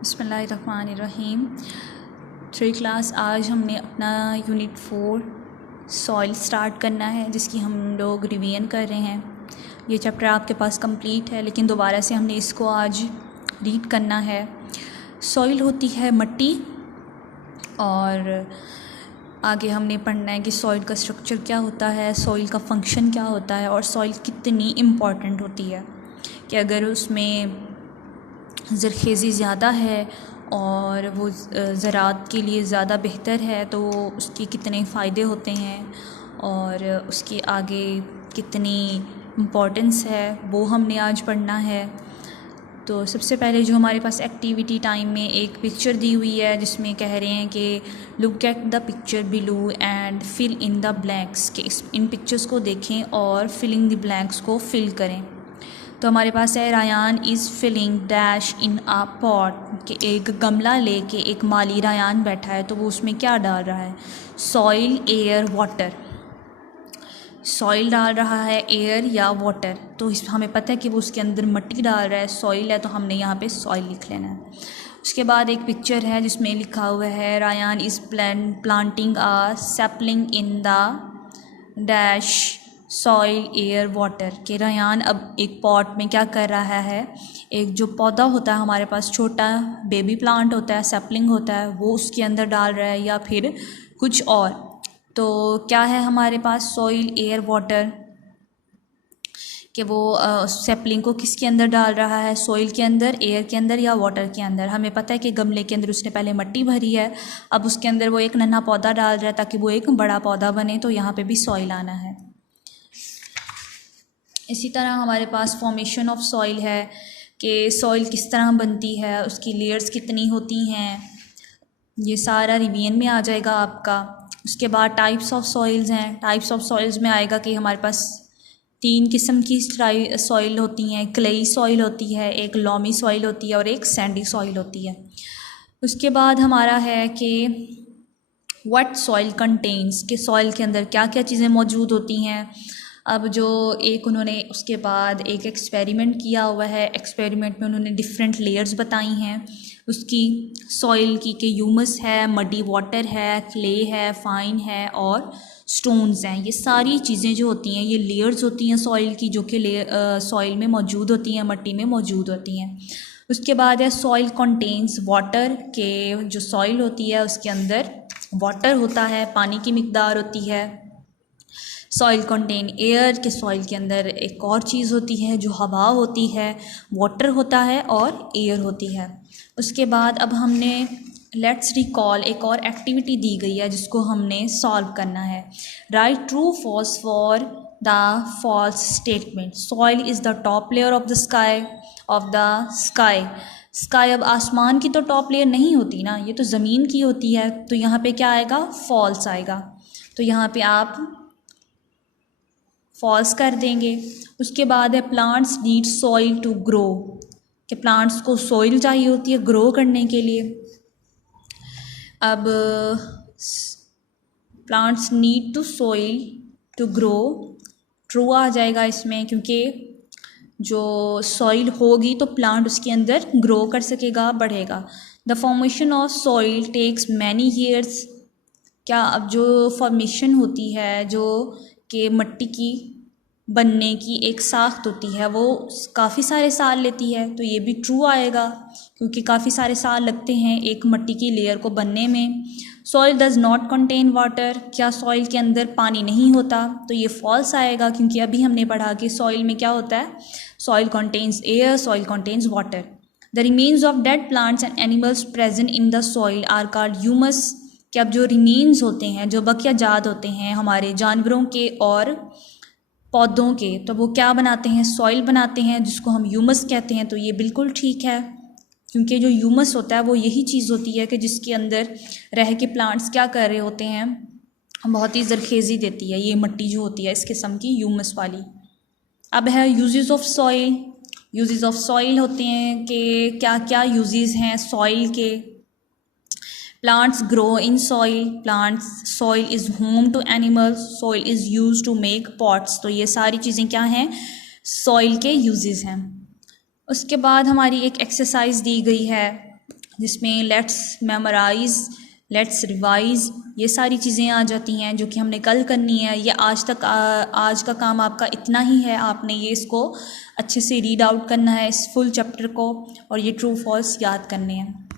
बिस्मिल्लाहिर्रहमानिर्रहीम। 3 क्लास आज हमने अपना यूनिट 4 सॉइल स्टार्ट करना है, जिसकी हम लोग रिवीजन कर रहे हैं। ये चैप्टर आपके पास कंप्लीट है, लेकिन दोबारा से हमने इसको आज रीड करना है। सॉइल होती है मिट्टी, और आगे हमने पढ़ना है कि सॉइल का स्ट्रक्चर क्या होता है, सॉइल का फंक्शन क्या होता है, और सॉइल कितनी इम्पॉर्टेंट होती है कि अगर उसमें ज़रख़ेज़ी ज़्यादा है और वो ज़राअत के लिए ज़्यादा बेहतर है तो उसके कितने फ़ायदे होते हैं और उसके आगे कितनी इम्पोर्टेंस है, वो हमने आज पढ़ना है। तो सबसे पहले जो हमारे पास एक्टिविटी टाइम में एक पिक्चर दी हुई है, जिसमें कह रहे हैं कि look at the picture below and fill in the blanks, कि इन पिक्चर्स को देखें और फिलिंग द ब्लैंक्स को फिल करें। तो हमारे पास है Rayan is filling dash in a pot, कि एक गमला लेके एक माली रायान बैठा है, तो वो उसमें क्या डाल रहा है, सॉइल, एयर, वाटर। सॉइल डाल रहा है, एयर या वाटर, तो हमें पता है कि वो उसके अंदर मिट्टी डाल रहा है, सॉइल है, तो हमने यहाँ पे सॉइल लिख लेना है। उसके बाद एक पिक्चर है जिसमें लिखा हुआ है Rayan is planting a sapling in the dash soil, air, water, कि रायान अब एक पॉट में क्या कर रहा है, एक जो पौधा होता है हमारे पास, छोटा बेबी प्लांट होता है, सैपलिंग होता है, वो उसके अंदर डाल रहा है या फिर कुछ और। तो क्या है हमारे पास, सॉइल, एयर, वाटर, कि वो सैपलिंग को किसके अंदर डाल रहा है, सॉइल के अंदर, एयर के अंदर या वाटर के अंदर। हमें पता है कि गमले के अंदर उसने पहले मिट्टी भरी है, अब उसके अंदर वो एक नन्हा पौधा डाल रहा है ताकि वो एक बड़ा पौधा बने, तो यहाँ पे भी सॉइल आना है। इसी तरह हमारे पास फॉर्मेशन ऑफ सॉइल है कि सॉइल किस तरह बनती है, उसकी लेयर्स कितनी होती हैं, ये सारा रिवीजन में आ जाएगा आपका। उसके बाद टाइप्स ऑफ सॉइल्स हैं, टाइप्स ऑफ सॉइल्स में आएगा कि हमारे पास 3 किस्म की सॉइल होती हैं, क्लेई सॉइल होती है, एक लॉमी सॉइल होती है और एक सैंडी सॉइल होती है। उसके बाद हमारा है कि व्हाट सॉइल कंटेन्स, कि सॉइल के अंदर क्या क्या चीज़ें मौजूद होती हैं। अब जो एक उन्होंने उसके बाद एक एक्सपेरिमेंट किया हुआ है, एक्सपेरिमेंट में उन्होंने डिफरेंट लेयर्स बताई हैं उसकी सॉइल की, कि ह्यूमस है, मडी वाटर है, क्ले है, फाइन है और स्टोन्स हैं। ये सारी चीज़ें जो होती हैं ये लेयर्स होती हैं सॉइल की, जो कि सॉइल में मौजूद होती हैं, मिट्टी में मौजूद होती हैं। उसके बाद है सॉइल कंटेन्स वाटर, के जो सॉइल होती है उसके अंदर वाटर होता है, पानी की मिकदार होती है। सॉइल कंटेन एयर, के सॉइल के अंदर एक और चीज़ होती है जो हवा होती है, वाटर होता है और एयर होती है। उसके बाद अब हमने लेट्स रिकॉल, एक और एक्टिविटी दी गई है जिसको हमने सॉल्व करना है। Write true false for the false statement. Soil is the top layer of the sky, sky अब आसमान की तो टॉप लेयर नहीं होती ना, ये तो ज़मीन की होती है, तो यहाँ पे क्या आएगा, फॉल्स आएगा, तो यहाँ पे आप फॉल्स कर देंगे। उसके बाद है plants need soil to grow, कि प्लांट्स को सॉइल चाहिए होती है ग्रो करने के लिए। अब plants need to soil to grow, true आ जाएगा इसमें, क्योंकि जो सॉइल होगी तो प्लांट उसके अंदर ग्रो कर सकेगा, बढ़ेगा। The formation of soil takes many years, क्या अब जो फॉर्मेशन होती है जो कि मिट्टी की बनने की एक साख्त होती है वो काफ़ी सारे साल लेती है, तो ये भी ट्रू आएगा क्योंकि काफ़ी सारे साल लगते हैं एक मिट्टी की लेयर को बनने में। Soil does not contain water, क्या सॉइल के अंदर पानी नहीं होता, तो ये फॉल्स आएगा क्योंकि अभी हमने पढ़ा कि सॉइल में क्या होता है, soil contains air, soil contains water. The remains of dead plants and animals present in the soil are called humus, कि अब जो रिमेन्स होते हैं, जो बकिया जात होते हैं हमारे जानवरों के और पौधों के, तो वो क्या बनाते हैं, सॉइल बनाते हैं, जिसको हम ह्यूमस कहते हैं। तो ये बिल्कुल ठीक है क्योंकि जो ह्यूमस होता है वो यही चीज़ होती है कि जिसके अंदर रह के प्लांट्स क्या कर रहे होते हैं, बहुत ही ज़रखेज़ी देती है ये मिट्टी जो होती है इस किस्म की ह्यूमस वाली। अब है uses of soil. Uses of soil होते हैं कि क्या क्या यूजेस हैं सॉइल के। Plants grow in soil, soil is home to animals, soil is used to make pots, तो ये सारी चीज़ें क्या हैं, सॉइल के यूजेस हैं। उसके बाद हमारी एक एक्सरसाइज दी गई है जिसमें लेट्स मेमोराइज़, लेट्स रिवाइज़, ये सारी चीज़ें आ जाती हैं जो कि हमने कल करनी है। ये आज का काम आपका इतना ही है, आपने ये इसको अच्छे से रीड आउट करना है इस फुल चैप्टर को, और ये ट्रू फॉल्स याद करने हैं।